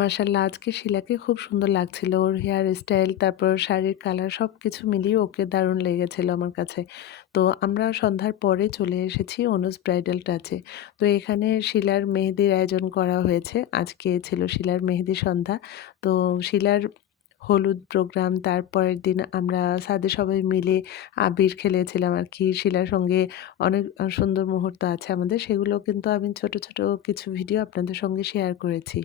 মাশাআল্লাহ আজকে শিলাকে খুব সুন্দর লাগছিল। ওর হেয়ার স্টাইল, তারপর শাড়ির কালার সবকিছু মিলিয়ে ওকে দারুণ লেগেছিল আমার কাছে। তো আমরা সন্ধ্যার পরে চলে এসেছি অনুজ ব্রাইডাল টাচে। তো এখানে শিলার মেহেদির আয়োজন করা হয়েছে। আজকে ছিল শিলার মেহেদি সন্ধ্যা। তো শিলার হলুদ প্রোগ্রাম, তারপরের দিন আমরা ছাদে সবাই মিলে আবির খেলেছিলাম আরকি। শিলার সঙ্গে অনেক সুন্দর মুহূর্ত আছে আমাদের। সেগুলো কিন্তু আমি ছোট, ছোট কিছু ভিডিও আপনাদের সঙ্গে শেয়ার করেছি।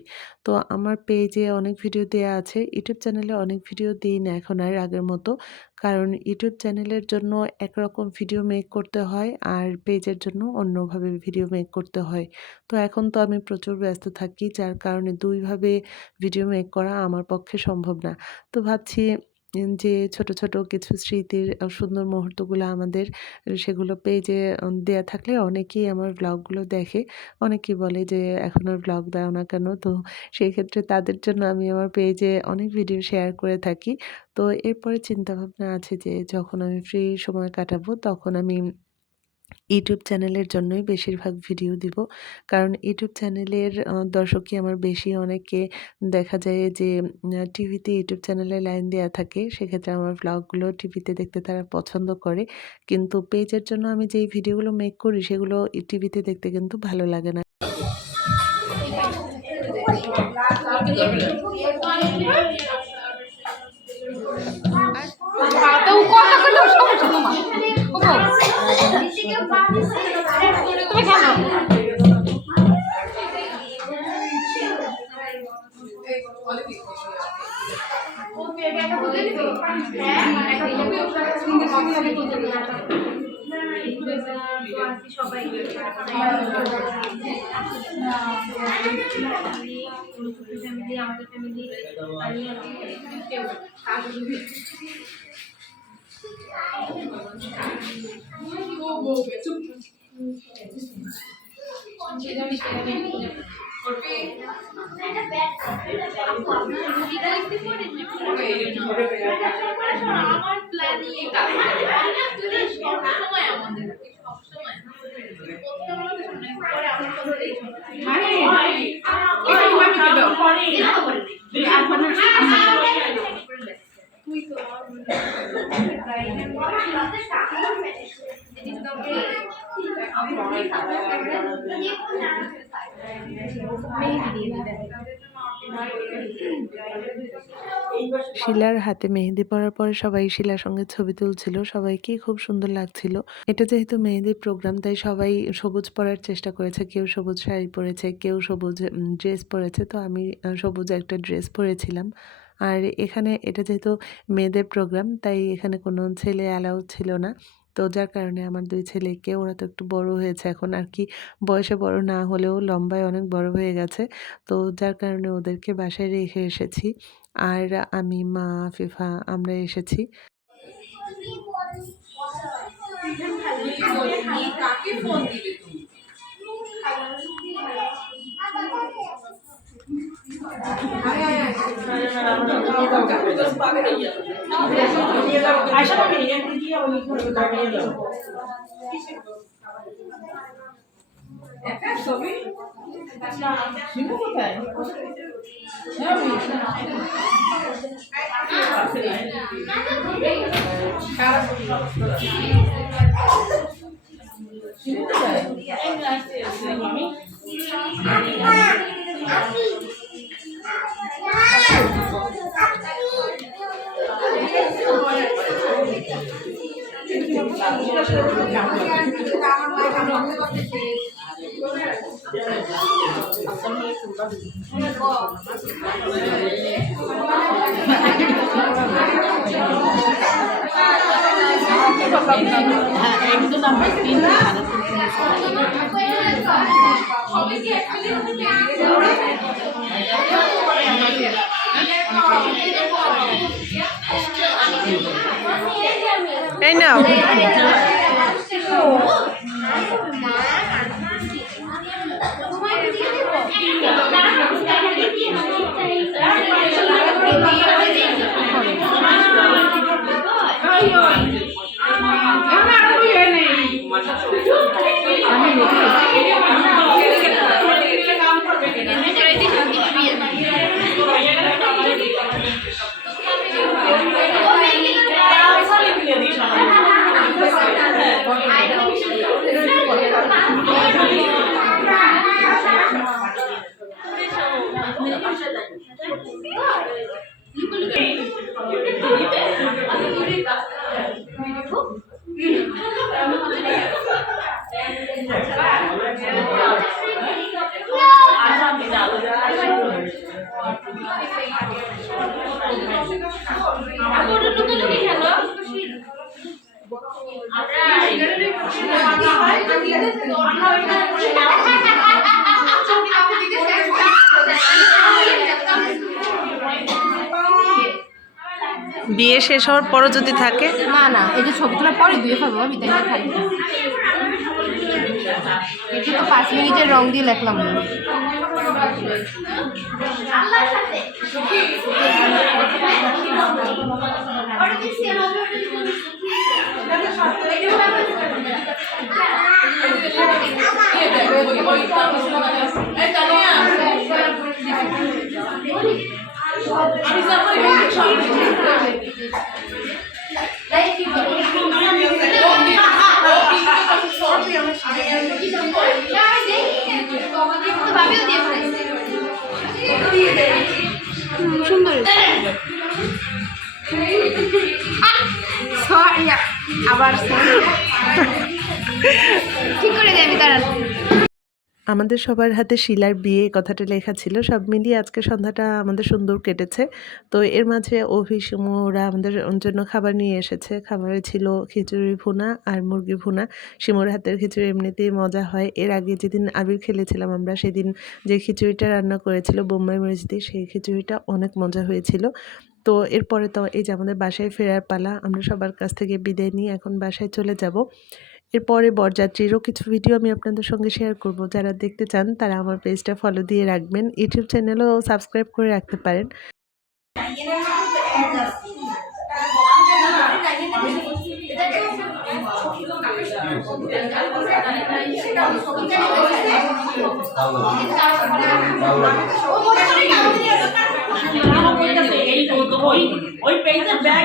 তো আমার পেজে অনেক ভিডিও দেয়া আছে। ইউটিউব চ্যানেলে অনেক ভিডিও দিই না এখন আর আগের মতো। কারণ ইউটিউব চ্যানেলের জন্য একরকম ভিডিও মেক করতে হয়, আর পেজের জন্য অন্যভাবে ভিডিও মেক করতে হয়। তো এখন তো আমি প্রচুর ব্যস্ত থাকি, যার কারণে ২ ভাবে ভিডিও মেক করা আমার পক্ষে সম্ভব না। তো ভাবছি যে ছোট, ছোট কিছু স্মৃতির সুন্দর মুহূর্তগুলো আমাদের, সেগুলো পেজে দেয়া থাকলে অনেকেই আমার ভ্লগগুলো দেখে। অনেকেই বলে যে, "এখন আর ভ্লগ দাও না কেন?" তো সেই ক্ষেত্রে তাদের জন্য আমি আমার পেজে অনেক ভিডিও শেয়ার করে থাকি। তো এরপরে চিন্তাভাবনা আছে যে যখন আমি ফ্রি সময় কাটাবো তখন আমি ইউটিউব চ্যানেলের জন্যই বেশিরভাগ ভিডিও দিব। কারণ ইউটিউব চ্যানেলের দর্শকই আমার বেশি। অনেকে দেখা যায় যে টিভিতে ইউটিউব চ্যানেলে লাইন দেয়া থাকে। সেক্ষেত্রে আমার ভ্লগগুলো টিভিতে দেখতে তারা পছন্দ করে। কিন্তু পেজের জন্য আমি যেই ভিডিওগুলো মেক করি সেগুলো টিভিতে দেখতে কিন্তু ভালো লাগে না। শিলার হাতে মেহেদি পরার পরে সবাই শিলার সঙ্গে ছবি তুলছিল। সবাইকেই খুব সুন্দর লাগছিল। এটা যেহেতু মেহেদির প্রোগ্রাম, তাই সবাই সবুজ পরার চেষ্টা করেছে। কেউ সবুজ শাড়ি পরেছে, কেউ সবুজ ড্রেস পরেছে। তো আমি সবুজ একটা ড্রেস পরেছিলাম। আর এখানে এটা যেহেতু মেয়েদের প্রোগ্রাম, তাই এখানে কোনো ছেলে অ্যালাউ ছিল না। তো যার কারণে আমার ২ ছেলেকে, ওরা তো একটু বড় হয়েছে এখন আরকি, বয়সে বড় না হলেও লম্বায় অনেক বড় হয়ে গেছে। তো যার কারণে ওদেরকে বাসায় রেখে এসেছি। আর আমি, মা, ফিফা আমরা এসেছি। এই নাও। বিয়ে শেষ হওয়ার পরও যদি থাকে না না, এই যে ছবি তোলার পরে ধুয়ে ফেলবো আমি, তাই খাই। এটি তো 5 মিনিটের রং দিয়ে লেখলাম না। সুন্দর আবার ঠিক করে দেবে তারা। আমাদের সবার হাতে শিলার বিয়ে কথাটা লেখা ছিল। সব মিলিয়ে আজকে সন্ধ্যাটা আমাদের সুন্দর কেটেছে। তো এর মাঝে অভি, শিমু ওরা আমাদের জন্য খাবার নিয়ে এসেছে। খাবারে ছিল খিচুড়ি ভুনা আর মুরগি ভুনা। শিমুর হাতের খিচুড়ি এমনিতেই মজা হয়। এর আগে যেদিন আবির খেলেছিলাম আমরা, সেদিন যে খিচুড়িটা রান্না করেছিল বোম্বাই মরিচ দিয়ে, সেই খিচুড়িটা অনেক মজা হয়েছিল। তো এরপরে তো এই যে আমাদের বাসায় ফেরার পালা। আমরা সবার কাছ থেকে বিদায় নিয়ে এখন বাসায় চলে যাব। এরপরে বরযাত্রীরও কিছু ভিডিও আমি আপনাদের সঙ্গে শেয়ার করব। যারা দেখতে চান তারা আমার পেজটা ফলো দিয়ে রাখবেন। ইউটিউব চ্যানেলও সাবস্ক্রাইব করে রাখতে পারেন। ওই পেজের ব্যাগ